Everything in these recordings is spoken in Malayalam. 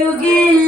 Yugi.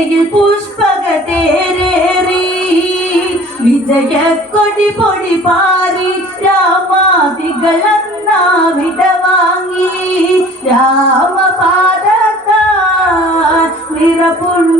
ಕೈಗೆ ಪುಷ್ಪಗ ತೇರೇರಿ ವಿಜಯ ಕೊಡಿ ಪೊಡಿ ಪಾರಿ ರಾಮ ದಿಗಳನ್ನ ವಿಟವಾಂಗಿ ರಾಮ ಪಾದತ ನಿರಪುಣ್ಣ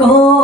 cool.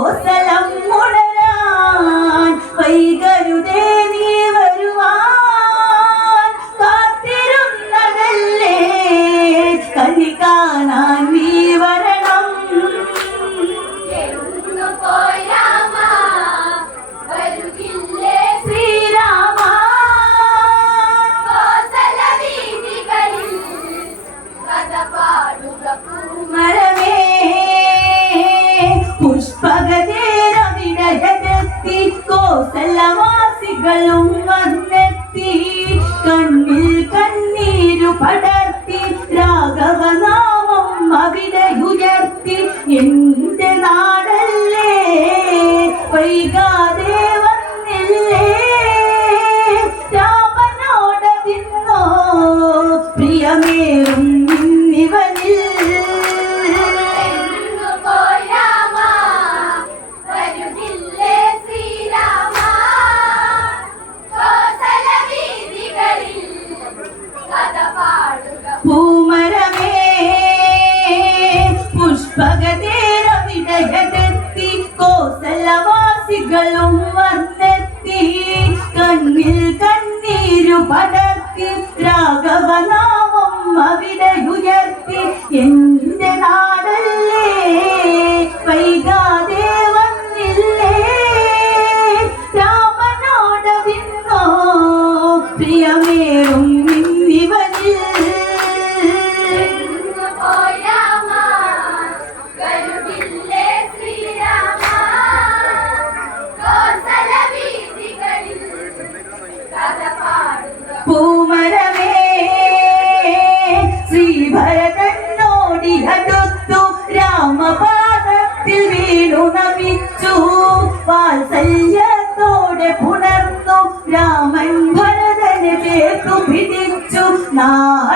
நான்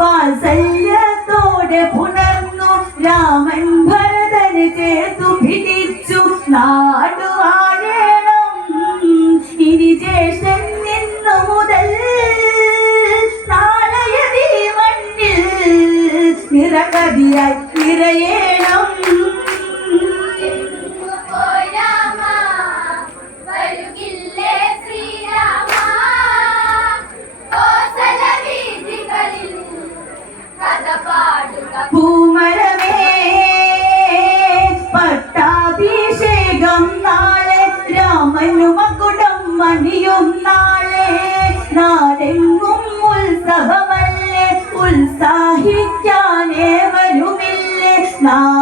വാത്സല്യത്തോടെ പുണർന്നു. രാമൻ ഭരതന് ചേർത്തു ഭിടിച്ചു നാടുവാഴേണം ഇരുജേഷൻ നിന്നു മുതൽ നാളയതി മണ്ണിൽ നിറകതിയായി നിറയേണം. Nah.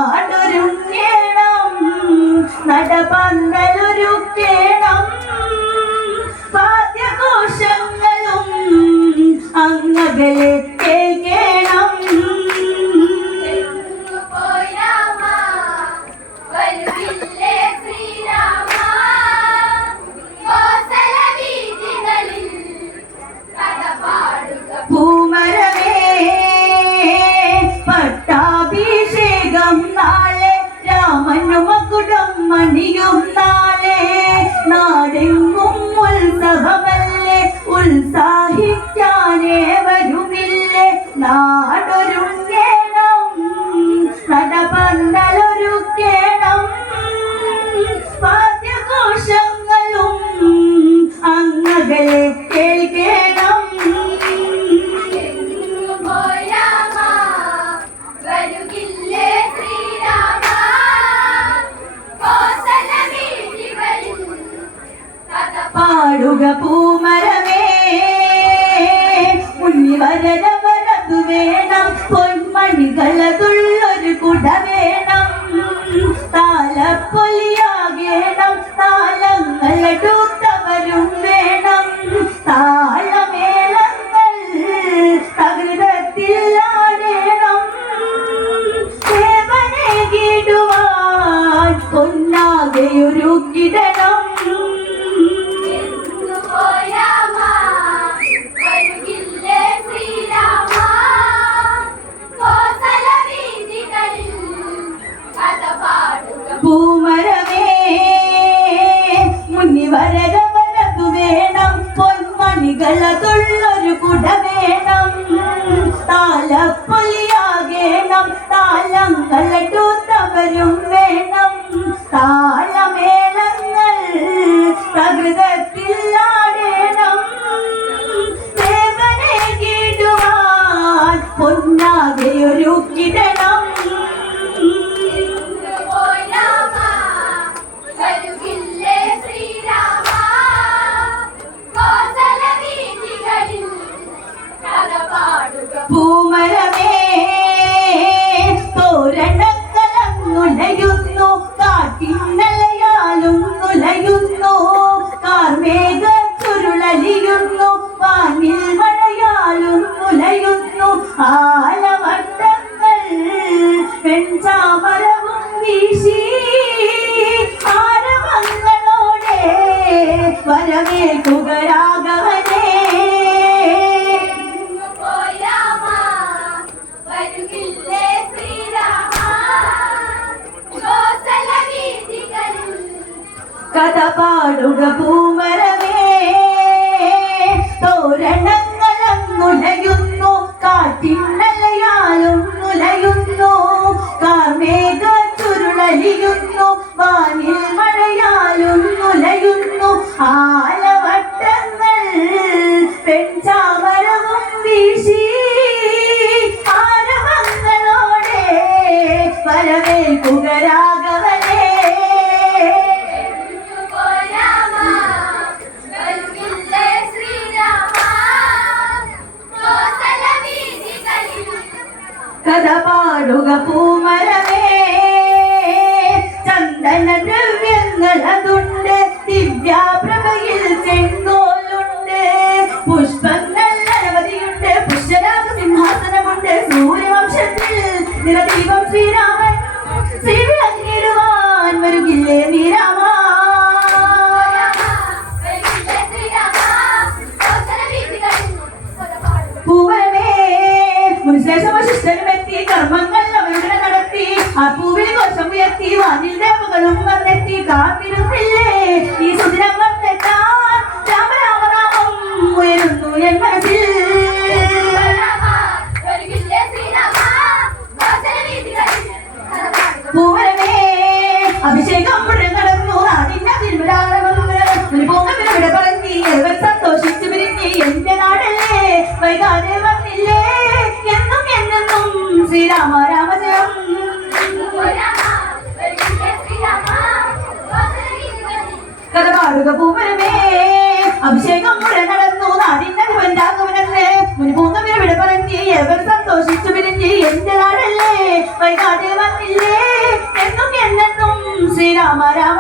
കഥ പാടുക പൂമരമേ. തോരണങ്ങളങ്ങുലയുന്നു പുഷ്പങ്ങൾ അനവധിയുണ്ട് പുഷ്യരാഗ സിംഹാസനമുണ്ട് സൂര്യവംശത്തിൽ നിറദീപം ശ്രീരാമൻ. ശ്രീവിളങ്ങിടുവാൻ വരുകില്ലേ നീരാമ പൂവരമേ മുൻശേഷമശിഷ്ടനുമെത്തി കർമ്മങ്ങൾ അവരുടെ നടത്തി ആ പൂവിൽ കോശം ഉയർത്തി വാനിൽ ദേവകളും വന്നെത്തി കാത്തിരുന്നില്ലേ ഈ സുദിനം? ഉയരുന്നു എൻ മനസ്സിൽ പൂവരമേ അഭിഷേകം മുഴുവൻ നടന്നു നാടിന്റെ തിരുമലാരവിടെ പറഞ്ഞി സന്തോഷിച്ചു പിരിഞ്ഞ് എന്റെ നാടല്ലേ വൈകാതെ വന്നില്ലേ? എന്നും എന്നെന്നും ശ്രീരാമ രാമജയം. കഥ പാടുക പൂവരമേ അഭിഷേകം മുഴുവൻ പിരിഞ്ഞ് വൈകാതെ വന്നില്ലേ? എന്നും എന്നെന്നും ശ്രീരാമ രാമ